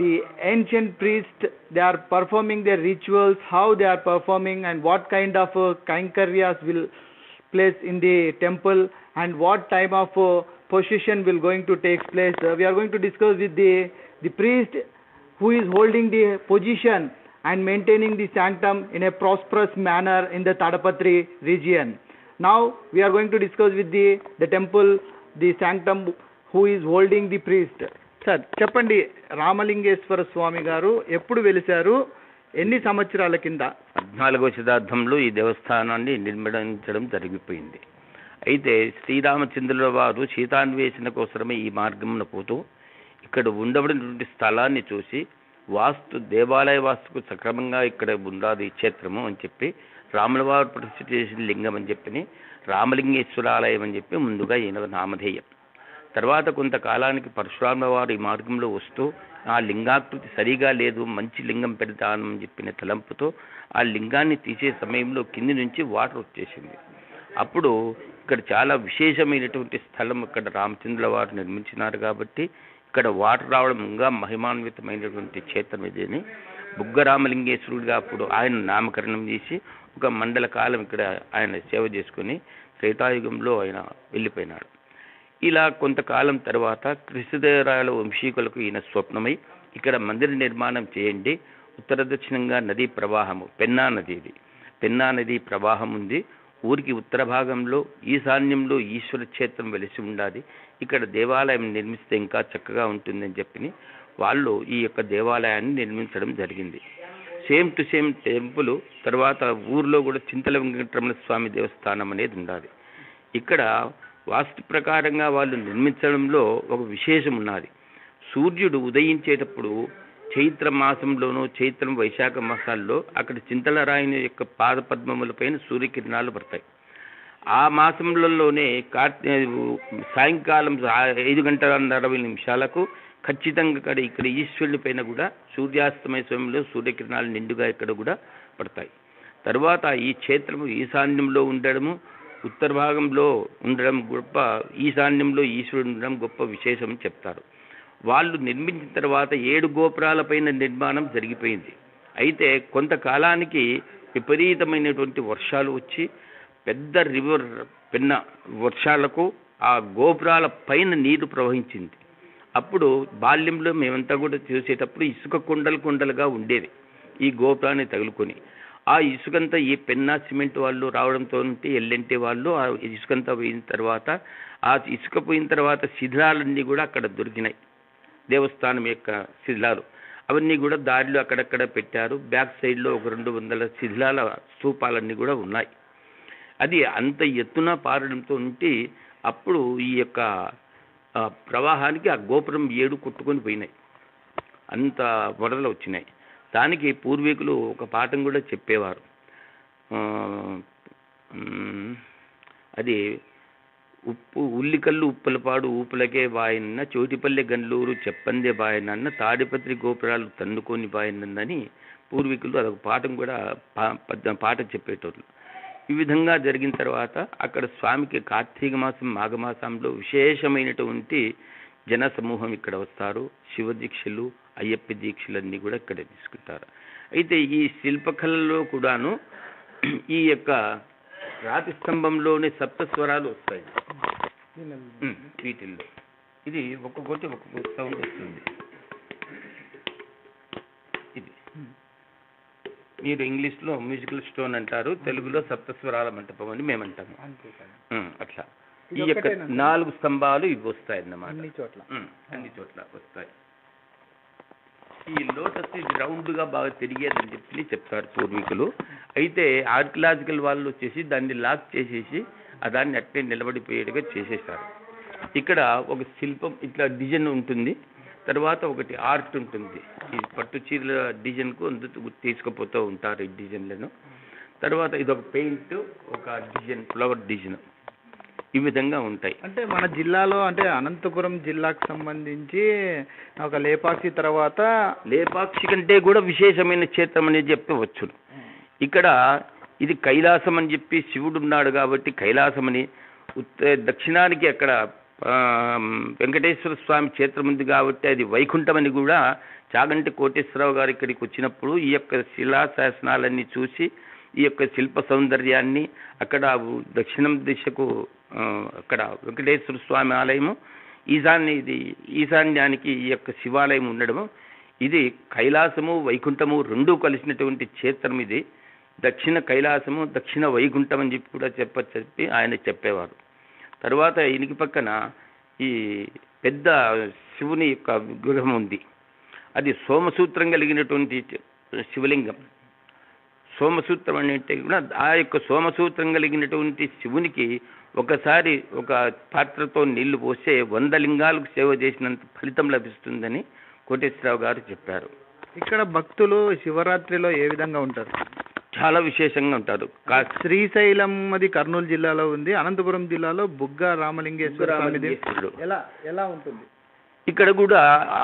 the ancient priests, they are performing their rituals, how they are performing, and what kind of kainkarias will place in the temple, and what type of position will going to take place. We are going to discuss with the priest who is holding the position and maintaining the sanctum in a prosperous manner in the Tadapatri region. Now we are going to discuss with the temple, the sanctum who is holding the priest. Sir చెప్పండి, రామలింగేశ్వర స్వామి గారు ఎప్పుడు వెలిశారు, ఎన్ని సంవత్సరాల కింద? 14వ శతాబ్దంలో ఈ దేవస్థానాన్ని నిర్మించడం జరిగిపోయింది. అయితే శ్రీరామచంద్రుల వారు సీతాన్వేషణ కోసమే ఈ మార్గంలో పోతూ ఇక్కడ ఉండబడినటువంటి స్థలాన్ని చూసి దేవాలయ వాస్తుకు సక్రమంగా ఇక్కడ ఉండాలి క్షేత్రము అని చెప్పి రాముల వారు ప్రతిష్ఠ చేసిన లింగం అని చెప్పి రామలింగేశ్వరాలయం అని చెప్పి ముందుగా ఈయన నామధేయం. తర్వాత కొంతకాలానికి పరశురాముల వారు ఈ మార్గంలో వస్తూ ఆ లింగాకృతి సరిగా లేదు, మంచి లింగం పెడతానని చెప్పిన తలంపుతో ఆ లింగాన్ని తీసే సమయంలో కింది నుంచి వాటర్ వచ్చేసింది. అప్పుడు ఇక్కడ చాలా విశేషమైనటువంటి స్థలం ఇక్కడ రామచంద్రుల వారు నిర్మించినారు కాబట్టి ఇక్కడ వాటర్ రావడం ఇంకా మహిమాన్వితమైనటువంటి క్షేత్రం ఇదని బుగ్గరామలింగేశ్వరుడిగా అప్పుడు ఆయన నామకరణం చేసి ఒక మండల కాలం ఇక్కడ ఆయన సేవ చేసుకుని త్రేతాయుగంలో ఆయన వెళ్ళిపోయినాడు. ఇలా కొంతకాలం తర్వాత కృష్ణదేవరాయల వంశీకులకు ఈయన స్వప్నమై ఇక్కడ మందిర నిర్మాణం చేయండి, ఉత్తర దక్షిణంగా నదీ ప్రవాహము పెన్నా నది, ఇది పెన్నా నది ప్రవాహం ఉంది, ఊరికి ఉత్తర భాగంలో ఈశాన్యంలో ఈశ్వర క్షేత్రం వెలిసి ఉండాలి, ఇక్కడ దేవాలయం నిర్మిస్తే ఇంకా చక్కగా ఉంటుందని చెప్పి వాళ్ళు ఈ యొక్క దేవాలయాన్ని నిర్మించడం జరిగింది. సేమ్ టు సేమ్ టెంపుల్ తర్వాత ఊర్లో కూడా చింతల వెంకటరమణ స్వామి దేవస్థానం అనేది ఉండాలి. ఇక్కడ వాస్తు ప్రకారంగా వాళ్ళు నిర్మించడంలో ఒక విశేషం ఉన్నది. సూర్యుడు ఉదయించేటప్పుడు చైత్ర మాసంలోనూ చైత్రం వైశాఖ మాసాల్లో అక్కడ చింతలరాయుని యొక్క పాదపద్మములపైన సూర్యకిరణాలు పడతాయి. ఆ మాసంలోనే సాయంకాలం 5:40 ఖచ్చితంగా ఇక్కడ ఈశ్వరుని పైన కూడా సూర్యాస్తమయ సమయంలో సూర్యకిరణాలు నిండుగా ఇక్కడ కూడా పడతాయి. తర్వాత ఈ క్షేత్రము ఈశాన్యంలో ఉండడము, ఉత్తర భాగంలో ఉండడం గొప్ప, ఈశాన్యంలో ఈశ్వరుడు ఉండడం గొప్ప విశేషం చెప్తారు. వాళ్ళు నిర్మించిన తర్వాత 7 గోపురాలపైన నిర్మాణం జరిగిపోయింది. అయితే కొంతకాలానికి విపరీతమైనటువంటి వర్షాలు వచ్చి పెద్ద రివర్ పెన్న వర్షాలకు ఆ గోపురాల పైన నీరు ప్రవహించింది. అప్పుడు బాల్యంలో మేమంతా కూడా చూసేటప్పుడు ఇసుక కుండలుగా ఉండేది ఈ గోపురాన్ని తగులుకొని. ఆ ఇసుకంతా ఈ పెన్నా సిమెంట్ వాళ్ళు రావడంతో ఎల్ఎన్టీ వాళ్ళు ఆ ఇసుకంతా పోయిన తర్వాత ఆ ఇసుక పోయిన తర్వాత శిథిలాలన్నీ కూడా అక్కడ దొరికినాయి. దేవస్థానం యొక్క శిథిలాలు అవన్నీ కూడా దారిలో అక్కడక్కడ పెట్టారు. బ్యాక్ సైడ్లో ఒక 200 శిథిలాల స్తూపాలన్నీ కూడా ఉన్నాయి. అది అంత ఎత్తున పారడంతో అప్పుడు ఈ యొక్క ప్రవాహానికి ఆ గోపురం 7 కొట్టుకొని పోయినాయి, అంత వరదలు వచ్చినాయి. దానికి పూర్వీకులు ఒక పాఠం కూడా చెప్పేవారు. అది ఉల్లికల్లు ఉప్పలపాడు ఊపులకే బాయనన్న, చోటిపల్లె గండ్లూరు చెప్పందే బాయనన్న, తాడిపత్రి గోపురాలు తన్నుకొని బాయనన్నని పూర్వీకులు అదొక పాఠం కూడా పాట చెప్పేటోళ్ళు. ఈ విధంగా జరిగిన తర్వాత అక్కడ స్వామికి కార్తీక మాసం మాఘమాసంలో విశేషమైనటువంటి జన సమూహం ఇక్కడ వస్తారు. శివ దీక్షలు, అయ్యప్ప దీక్షలన్నీ కూడా ఇక్కడ తీసుకుంటారు. అయితే ఈ శిల్పకళలో కూడాను ఈ యొక్క రాతి స్తంభంలోనే సప్తస్వరాలు వస్తాయి. వీటిల్లో ఇది ఒక్కొక్కటి ఒక్కొక్క సౌండ్ వస్తుంది. ఇది మీరు ఇంగ్లీష్లో మ్యూజికల్ స్టోన్ అంటారు, తెలుగులో సప్తస్వరాల మంటపం అని మేమంటాము. అట్లా ఈ యొక్క 4 స్తంభాలు ఇవి వస్తాయి అన్నమాట, అన్ని చోట్ల వస్తాయి. ఈ లోటస్ ఇది రౌండ్గా బాగా తిరిగేదని చెప్పి చెప్తారు పూర్వీకులు. అయితే ఆర్కియలాజికల్ వాళ్ళు వచ్చేసి దాన్ని లాక్ చేసేసి దాన్ని అట్టే నిలబడిపోయేట్టుగా చేసేసారు. ఇక్కడ ఒక శిల్పం ఇట్లా డిజైన్ ఉంటుంది, తర్వాత ఒకటి ఆర్ట్ ఉంటుంది. ఈ పట్టు చీరల డిజైన్కు అందుకు తీసుకుపోతూ ఉంటారు ఈ డిజైన్లను. తర్వాత ఇది ఒక పెయింట్, ఒక డిజైన్, ఫ్లవర్ డిజైన్, ఈ విధంగా ఉంటాయి. అంటే మన జిల్లాలో అంటే అనంతపురం జిల్లాకు సంబంధించి ఒక లేపాక్షి తర్వాత లేపాక్షి కంటే కూడా విశేషమైన క్షేత్రం అనేది చెప్పవచ్చు. ఇక్కడ ఇది కైలాసం అని చెప్పి శివుడు ఉన్నాడు కాబట్టి కైలాసం అని, దక్షిణానికి అక్కడ వెంకటేశ్వర స్వామి క్షేత్రం ఉంది కాబట్టి అది వైకుంఠం అని కూడా చాగంటి కోటేశ్వరరావు గారు ఇక్కడికి వచ్చినప్పుడు ఈ యొక్క శిలాశాసనాలన్నీ చూసి ఈ యొక్క శిల్ప సౌందర్యాన్ని అక్కడ దక్షిణం దిశకు అక్కడ వెంకటేశ్వర స్వామి ఆలయము ఈశాన్యానికి ఈ యొక్క శివాలయం ఉండడము, ఇది కైలాసము వైకుంఠము రెండూ కలిసినటువంటి క్షేత్రం. ఇది దక్షిణ కైలాసము దక్షిణ వైకుంఠం అని చెప్పి కూడా చెప్పి ఆయన చెప్పేవారు. తర్వాత ఇనికి పక్కన ఈ పెద్ద శివుని యొక్క విగ్రహం ఉంది. అది సోమసూత్రం కలిగినటువంటి శివలింగం. సోమసూత్రం అంటే కూడా ఆ యొక్క సోమసూత్రం కలిగినటువంటి శివునికి ఒకసారి ఒక పాత్రతో నీళ్లు పోస్తే 100 లింగాలకు సేవ చేసినంత ఫలితం లభిస్తుందని కోటేశ్వరరావు గారు చెప్పారు. ఇక్కడ భక్తులు శివరాత్రిలో ఏ విధంగా ఉంటారు? చాలా విశేషంగా ఉంటారు. శ్రీశైలం అది కర్నూలు జిల్లాలో ఉంది, అనంతపురం జిల్లాలో బుగ్గ రామలింగేశ్వర ఎలా ఉంటుంది? ఇక్కడ కూడా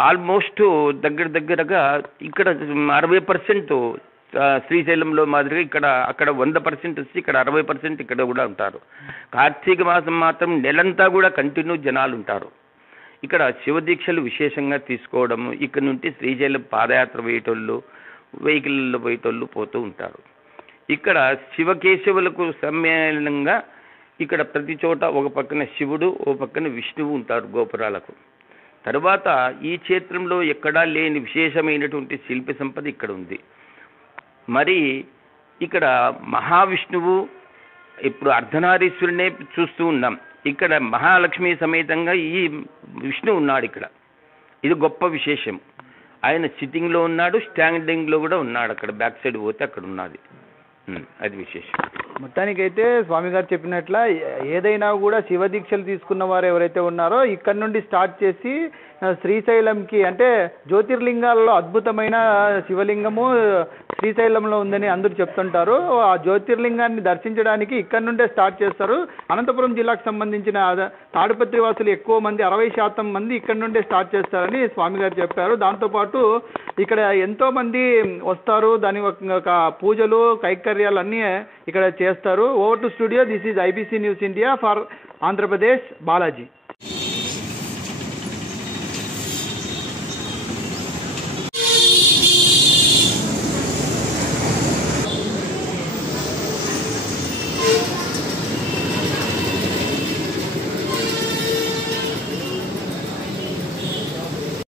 ఆల్మోస్ట్ దగ్గరగా ఇక్కడ 60% శ్రీశైలంలో మాదిరిగా అక్కడ 100% వచ్చి ఇక్కడ 60% ఇక్కడ కూడా ఉంటారు. కార్తీక మాసం మాత్రం నెలంతా కూడా కంటిన్యూ జనాలు ఉంటారు. ఇక్కడ శివదీక్షలు విశేషంగా తీసుకోవడము, ఇక్కడ నుండి శ్రీశైలం పాదయాత్ర వేయటోళ్ళు, వెహికల్లో పోయేటోళ్ళు పోతూ ఉంటారు. ఇక్కడ శివకేశవులకు సమ్మేళనంగా ఇక్కడ ప్రతి చోట ఒక పక్కన శివుడు ఒక పక్కన విష్ణువు ఉంటారు గోపురాలకు. తర్వాత ఈ క్షేత్రంలో ఎక్కడా లేని విశేషమైనటువంటి శిల్ప సంపద ఇక్కడ ఉంది. మరి ఇక్కడ మహావిష్ణువు ఇప్పుడు అర్ధనారీశ్వరునే చూస్తూ ఉన్నాం. ఇక్కడ మహాలక్ష్మి సమేతంగా ఈ విష్ణు ఉన్నాడు ఇక్కడ. ఇది గొప్ప విశేషం. ఆయన సిట్టింగ్లో ఉన్నాడు, స్టాండింగ్లో కూడా ఉన్నాడు. అక్కడ బ్యాక్ సైడ్ పోతే అక్కడ ఉన్నది. అది విశేషం. మొత్తానికైతే స్వామి గారు చెప్పినట్ల ఏదైనా కూడా శివ దీక్షలు తీసుకున్న వారు ఎవరైతే ఉన్నారో ఇక్కడ నుండి స్టార్ట్ చేసి శ్రీశైలంకి, అంటే జ్యోతిర్లింగాలలో అద్భుతమైన శివలింగము శ్రీశైలంలో ఉందని అందరూ చెప్తుంటారు. ఆ జ్యోతిర్లింగాన్ని దర్శించడానికి ఇక్కడ నుండే స్టార్ట్ చేస్తారు. అనంతపురం జిల్లాకు సంబంధించిన తాడిపత్రి వాసులు ఎక్కువ మంది, 60% మంది ఇక్కడ నుండే స్టార్ట్ చేస్తారని స్వామి గారు చెప్పారు. దాంతోపాటు ఇక్కడ ఎంతో మంది వస్తారు, దాని ఒక పూజలు కైంకర్యాలు అన్నీ ఇక్కడ చేస్తారు. Over to studio, this is IBC news India for Andhra Pradesh, Balaji.